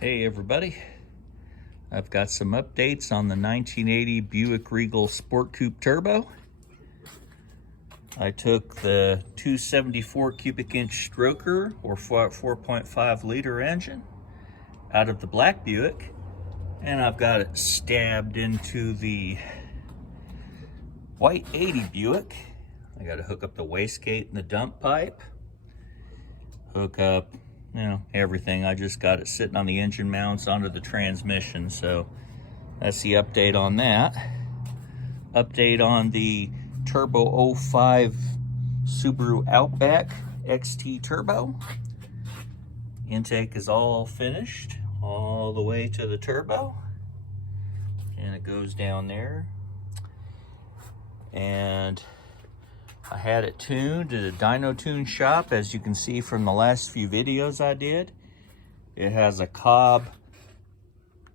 Hey everybody, I've got some updates on the 1980 Buick Regal Sport Coupe Turbo. I took the 274 cubic inch stroker or 4.5 liter engine out of the black Buick, and I've got it stabbed into the white 80 Buick. I got to hook up the wastegate and the dump pipe, hook up everything. I just got it sitting on the engine mounts onto the transmission. So that's the update on that. Update on the Turbo 05 Subaru Outback XT Turbo. Intake is all finished, all the way to the turbo. And it goes down there. And I had it tuned at a dyno tune shop, as you can see from the last few videos I did. It has a Cobb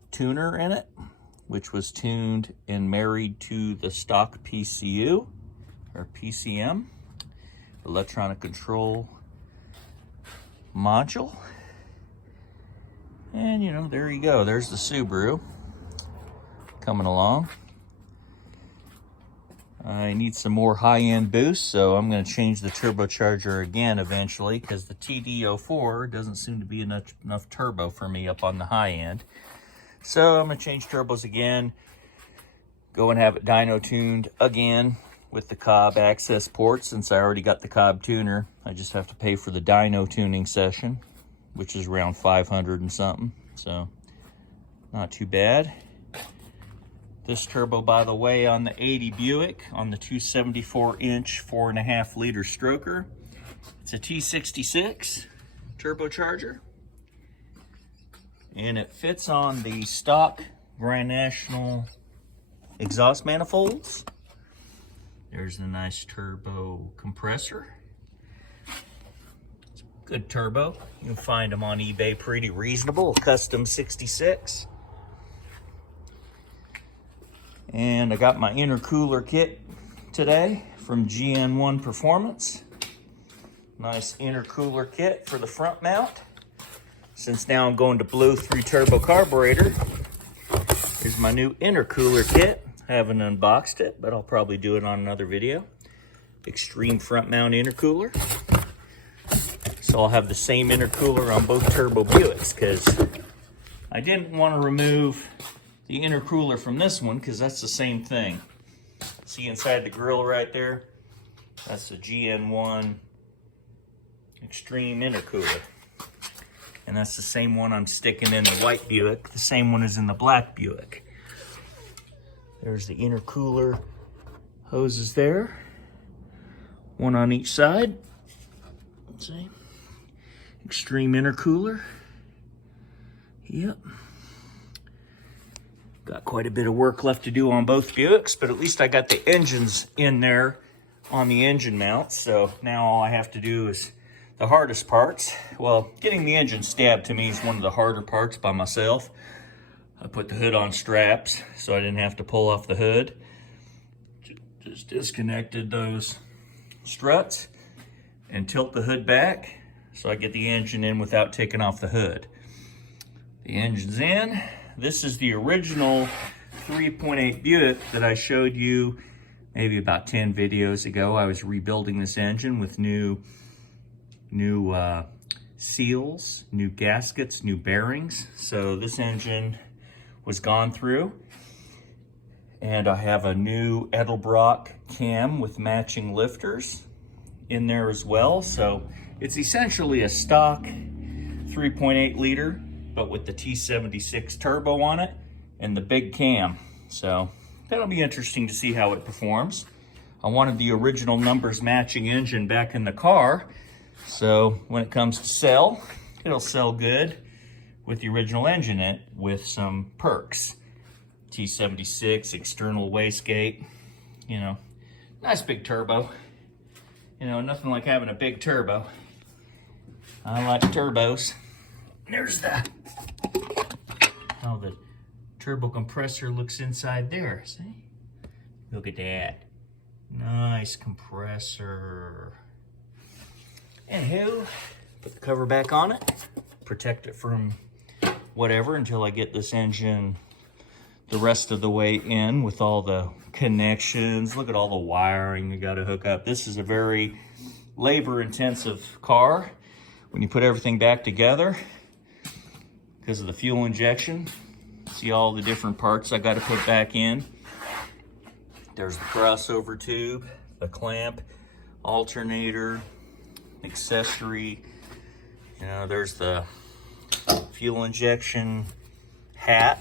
tuner in it, which was tuned and married to the stock PCU, or PCM, electronic control module. And there you go, there's the Subaru coming along. I need some more high-end boost, so I'm going to change the turbocharger again eventually, because the TD04 doesn't seem to be enough turbo for me up on the high end. So I'm going to change turbos again, go and have it dyno tuned again with the Cobb access port. Since I already got the Cobb tuner, I just have to pay for the dyno tuning session, which is around 500 and something, so not too bad. This turbo, by the way, on the 80 Buick, on the 274 inch 4.5 liter stroker, it's a T66 turbocharger, and it fits on the stock Grand National exhaust manifolds. There's a nice turbo compressor. It's a good turbo. You can find them on eBay pretty reasonable, custom 66. And I got my intercooler kit today from GN1 Performance. Nice intercooler kit for the front mount. Since now I'm going to blow through turbo carburetor, here's my new intercooler kit. I haven't unboxed it, but I'll probably do it on another video. Extreme front mount intercooler. So I'll have the same intercooler on both turbo Buicks, because I didn't want to remove the intercooler from this one, because that's the same thing. See inside the grill right there? That's the GN1 Extreme intercooler. And that's the same one I'm sticking in the white Buick. The same one is in the black Buick. There's the intercooler hoses there. One on each side. Let's see. Extreme intercooler. Yep. Got quite a bit of work left to do on both Buicks, but at least I got the engines in there on the engine mount. So now all I have to do is the hardest parts. Well, getting the engine stabbed to me is one of the harder parts by myself. I put the hood on straps so I didn't have to pull off the hood. Just disconnected those struts and tilt the hood back so I get the engine in without taking off the hood. The engine's in. This is the original 3.8 Buick that I showed you maybe about 10 videos ago. I was rebuilding this engine with new seals, new gaskets, new bearings. So this engine was gone through. And I have a new Edelbrock cam with matching lifters in there as well. So it's essentially a stock 3.8 liter, but with the T76 turbo on it and the big cam. So that'll be interesting to see how it performs. I wanted the original numbers matching engine back in the car, so when it comes to sell, it'll sell good with the original engine in it with some perks. T76, external wastegate, nice big turbo. Nothing like having a big turbo. I like turbos. There's how the turbo compressor looks inside there, see? Look at that. Nice compressor. Anywho, put the cover back on it, protect it from whatever until I get this engine the rest of the way in with all the connections. Look at all the wiring you got to hook up. This is a very labor-intensive car when you put everything back together because of the fuel injection. See all the different parts I got to put back in. There's the crossover tube, the clamp, alternator, accessory. You know, there's the fuel injection hat.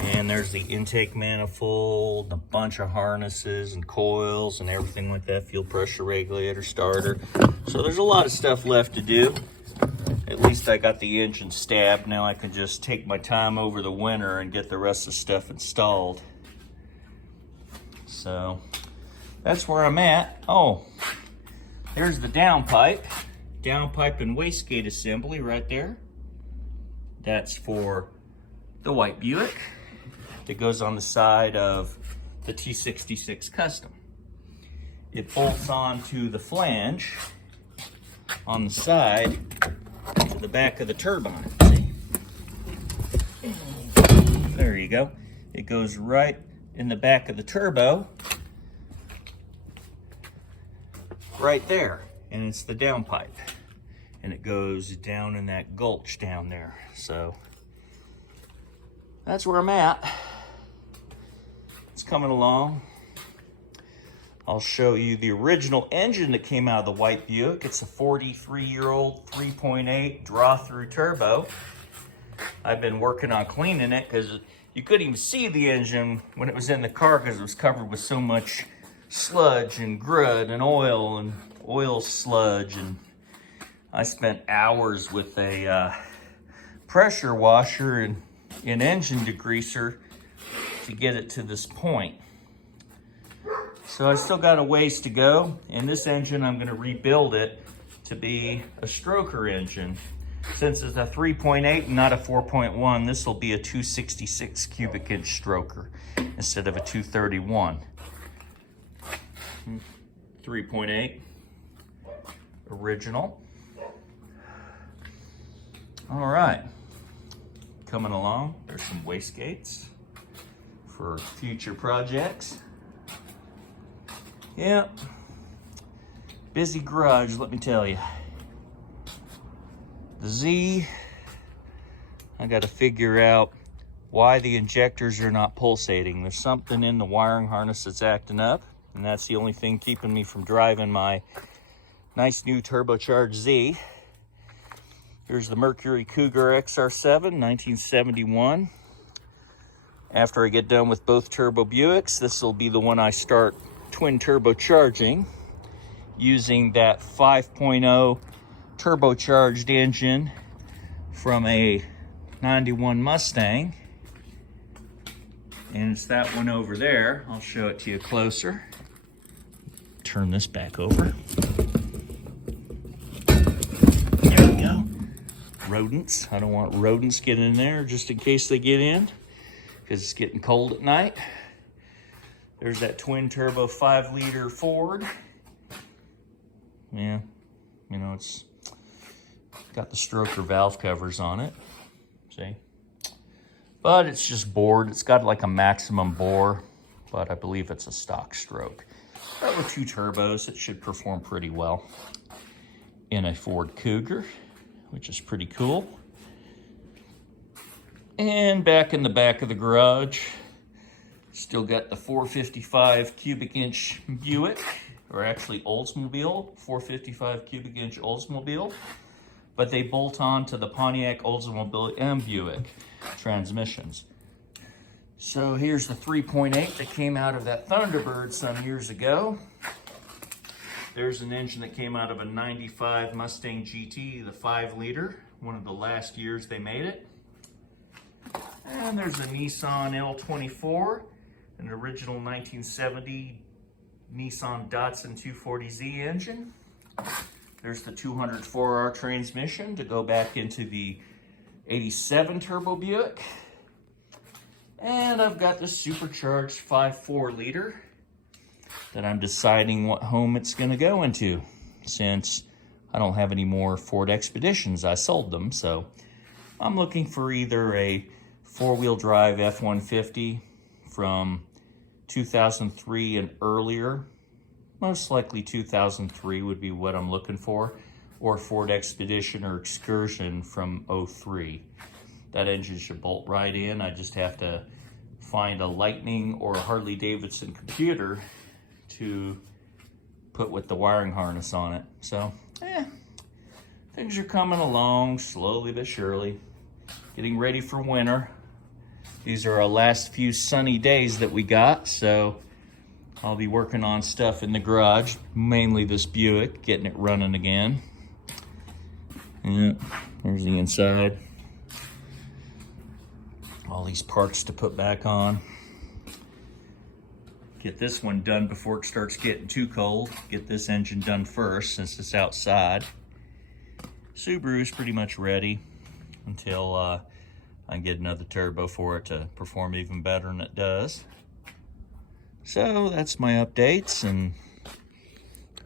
And there's the intake manifold, a bunch of harnesses and coils and everything like that, fuel pressure regulator, starter. So there's a lot of stuff left to do. At least I got the engine stabbed. Now I can just take my time over the winter and get the rest of the stuff installed. So that's where I'm at. Oh, there's the downpipe. Downpipe and wastegate assembly right there. That's for the white Buick that goes on the side of the T66 Custom. It bolts onto the flange on the side to the back of the turbine. See? There you go. It goes right in the back of the turbo, right there, and it's the downpipe. And it goes down in that gulch down there. So that's where I'm at. It's coming along. I'll show you the original engine that came out of the white Buick. It's a 43-year-old 3.8 draw-through turbo. I've been working on cleaning it because you couldn't even see the engine when it was in the car because it was covered with so much sludge and grud and oil sludge. And I spent hours with a pressure washer and an engine degreaser to get it to this point. So I still got a ways to go. And this engine, I'm going to rebuild it to be a stroker engine. Since it's a 3.8 and not a 4.1, this will be a 266 cubic inch stroker instead of a 231. 3.8 original. All right, coming along. There's some wastegates for future projects. Yep, busy garage, let me tell you. The Z, I got to figure out why the injectors are not pulsating. There's something in the wiring harness that's acting up, and that's the only thing keeping me from driving my nice new turbocharged Z. Here's the Mercury Cougar XR7, 1971. After I get done with both turbo Buicks, this will be the one I start twin turbocharging using that 5.0 turbocharged engine from a 91 Mustang. And it's that one over there. I'll show it to you closer. Turn this back over. There we go. Rodents. I don't want rodents getting in there just in case they get in, because it's getting cold at night. There's that twin turbo 5-liter Ford. Yeah, you know, it's got the stroker valve covers on it, see? But it's just bored. It's got like a maximum bore, but I believe it's a stock stroke. But with 2 turbos, it should perform pretty well in a Ford Cougar, which is pretty cool. And back in the back of the garage, still got the 455 cubic inch Buick, or actually Oldsmobile, 455 cubic inch Oldsmobile, but they bolt on to the Pontiac Oldsmobile and Buick transmissions. So here's the 3.8 that came out of that Thunderbird some years ago. There's an engine that came out of a 95 Mustang GT, the 5-liter, one of the last years they made it. And there's a Nissan L24, an original 1970 Nissan Datsun 240Z engine. There's the 204R transmission to go back into the 87 Turbo Buick. And I've got the supercharged 5.4-liter that I'm deciding what home it's going to go into, since I don't have any more Ford Expeditions. I sold them, so I'm looking for either a four-wheel drive F-150 from 2003 and earlier. Most likely 2003 would be what I'm looking for, or Ford Expedition or Excursion from 03. That engine should bolt right in. I just have to find a Lightning or a Harley Davidson computer to put with the wiring harness on it. So, things are coming along slowly but surely. Getting ready for winter. These are our last few sunny days that we got, so I'll be working on stuff in the garage, mainly this Buick, getting it running again. Yeah, there's the inside. All these parts to put back on. Get this one done before it starts getting too cold. Get this engine done first since it's outside. Subaru's pretty much ready until I can get another turbo for it to perform even better than it does. So that's my updates, and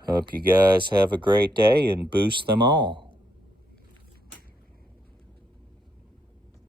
hope you guys have a great day and boost them all.